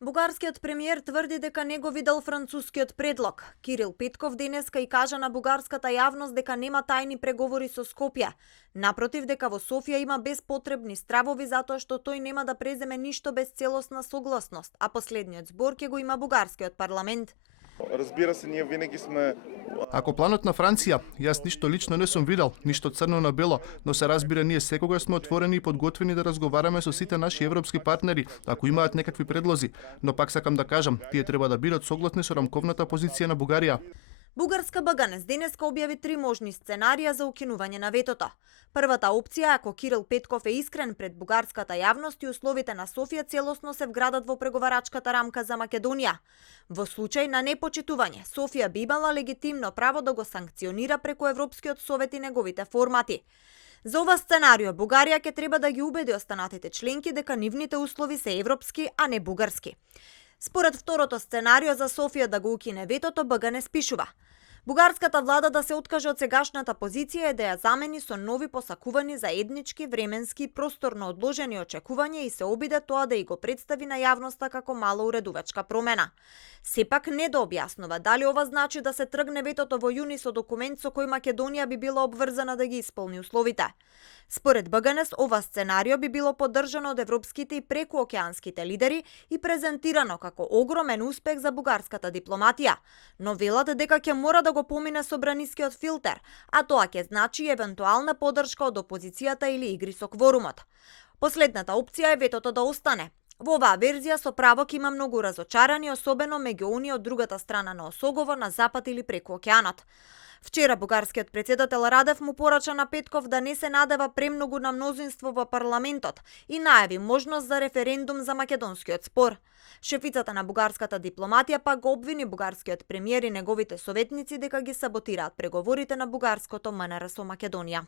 Бугарскиот премиер тврди дека не го видел францускиот предлог. Кирил Петков денеска и кажа на бугарската јавност дека нема тајни преговори со Скопје. Напротив, дека во Софија има безпотребни стравови затоа што тој нема да преземе ништо без целосна согласност, а последниот збор ќе го има бугарскиот парламент. Разбира се, ние винаги сме. Ако планот на Франција, јас ништо лично не сум видел, ништо црно на бело, но се разбира ние секогаш сме отворени и подготвени да разговараме со сите наши европски партнери, ако имаат некакви предлози, но пак сакам да кажам, тие треба да бидат согласни со рамковната позиција на Бугарија. Бугарска БГНЕС денеска објави 3 можни сценарија за укинување на ветото. Првата опција, ако Кирил Петков е искрен пред бугарската јавност и условите на Софија целосно се вградат во преговарачката рамка за Македонија. Во случај на непочитување, Софија би имала легитимно право да го санкционира преку Европскиот совет и неговите формати. За ова сценарио Бугарија ќе треба да ги убеди останатите членки дека нивните услови се европски, а не бугарски. Според второто сценарио за Софија да го укине ветото, БГНЕС пишува: бугарската влада да се откаже од сегашната позиција и да ја замени со нови посакувани за етнички, временски и просторно одложени очекувања и се обиде тоа да и го представи на јавноста како мала уредувачка промена. Сепак не да објаснува дали ова значи да се тргне ветото во јуни со документ со кој Македонија би била обврзана да ги исполни условите. Според БГНЕС, ова сценарио би било поддржано од европските и прекуокеанските лидери и презентирано како огромен успех за бугарската дипломатија, но велат дека ќе мора да го помине собранискиот филтер, а тоа ќе значи евентуална поддршка од опозицијата или игри со кворумот. Последната опција е ветото да остане. Во оваа верзија со право ќе има многу разочарани, особено меѓу оние од другата страна на Осогово, на запад или преку океанот. Вчера бугарскиот претседател Радев му порача на Петков да не се надева премногу на мнозинство во парламентот и најави можност за референдум за македонскиот спор. Шефицата на бугарската дипломатија пак го обвини бугарскиот премиер и неговите советници дека ги саботираат преговорите на бугарското МНР со Македонија.